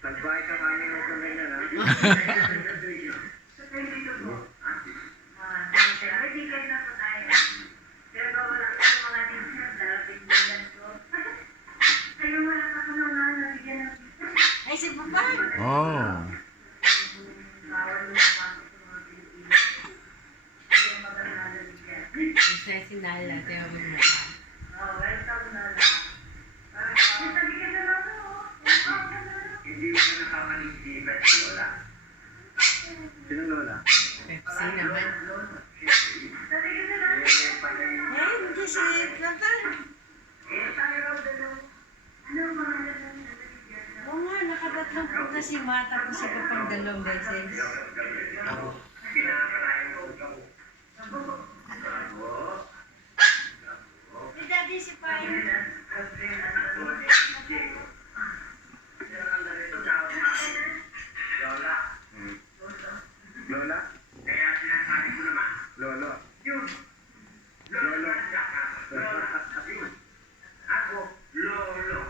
Tagbay ka kami ng pamilya na. Ay, si Papa. Oh. Isa si Nala, tiyawag mo ka. Hindi mo na nakamaligdiban si Lola. Sino Lola? Pepsi naman. Eh, hindi si Papa. Oo nga, nakatatlong punta si Ma, tapos si Papang dalawang beses. Si Daddy, si Pai. Lola? Lola? Kaya sinasabi ko naman. Lolo? Yun. Lolo. Ako, Lolo.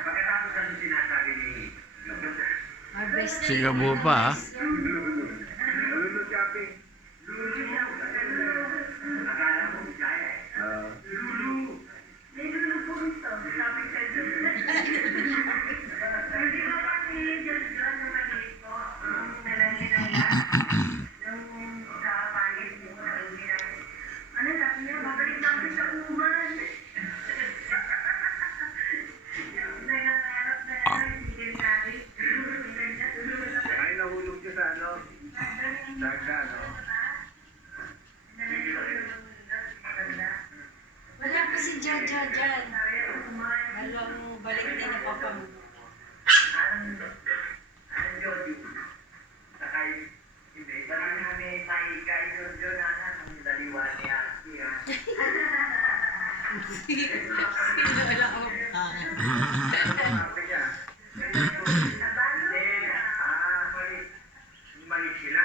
Pagkatapos kasi sinasabi ni Harvest. Sigabo pa, ha? Lolo shopping. Akala mo kaya eh. Lulu. May lulu po ito. Shopping center. Hindi ko kasi just doon na maliit po. Nung nalangin na nung sa pangit mo. Ano sabi niya? Babalik namin sa uman. Nangangarap na hindi natin. Ay, nahulog siya sa ano? Daga, no? Wala pa si Jaja dyan. Dalawang balik din ni Papa mo. Ang Jody. Sakay. Hindi. Parang may kay Jojo na ang daliwa niya. Sino wala ko pa? Sabi niya. Hindi. Mali sila.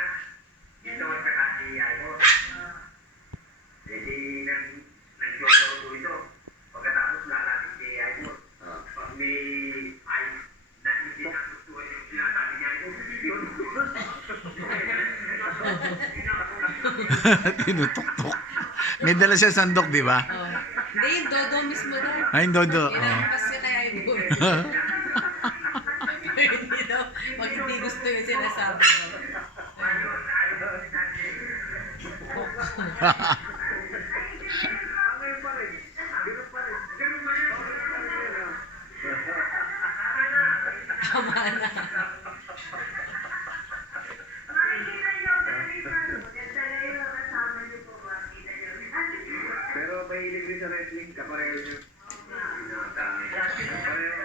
Ito at saka si Ayo. Hindi nag-jojo ito. Pagkatapos lalapit si Ayo. Pag may ay na hindi nagustuhan yung sinasabi niya ito. Yun. Tinutok-tok. May dala siya sandok, di ba? Oh. Hindi, yung Dodo mismo daw. Ay, dodo. Oh. Pinampas niya kaya yung Dodo. Hindi daw, pag hindi gusto yung sinasabi daw. Hanggang pa rin. Ganun pa rin. Ganun pa rin. Tama na. Pero mahilig rin sa wrestling, kapareho niyo. Kapareho.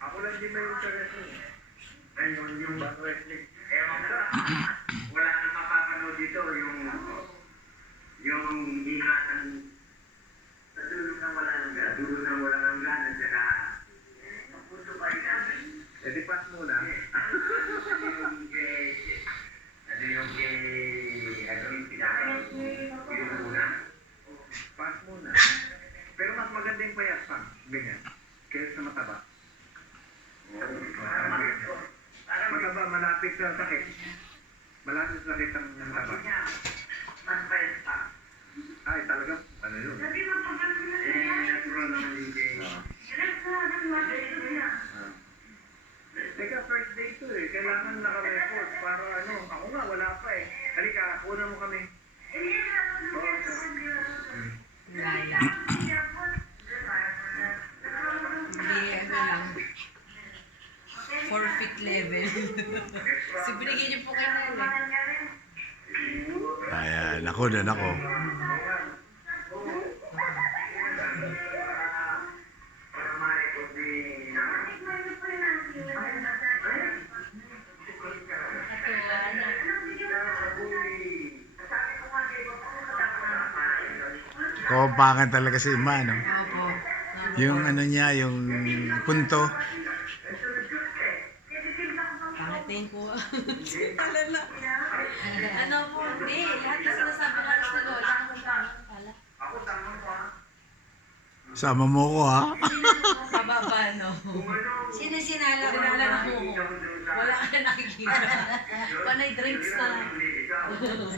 Ako lang din mahilig sa wrestling. Ayun yung wrestling. Ewan ko. Wala nang mapapanood dito yung ingatan sa dulo ng walang hanggan. Sa dulo ng walang hanggan at saka puso pa rin namin. E di pass muna. Ano yung yung muna. Pass muna. Pero mas maganda yung payat pa. Ganyan. Kaya sa mataba. Mataba, malapit sa sakit. Malapit sa sakit ang mataba. Mas payat pa. Ay, talaga? Ano yun? Natural naman yung Teka, first day to eh. Kailangan naka-record para ano. Ako nga, wala pa eh. Halika, una mo kami. Laya. Hindi, ano lang. Forfeit level. So, binigyan niyo po kayo na Ayan, ako na ako. Kumapangan talaga si Ima, no? Opo. Yung ano niya, yung punto. Pangatin ko. Talala. Ano po, hindi. Lahat na sinasabi na alas na lola. Ano ba? Pala. Sama mo ko, ha? Baba Haba, no? Sino sinala ko? Sinala na mo. Wala ka na nakikita. Panay drinks na.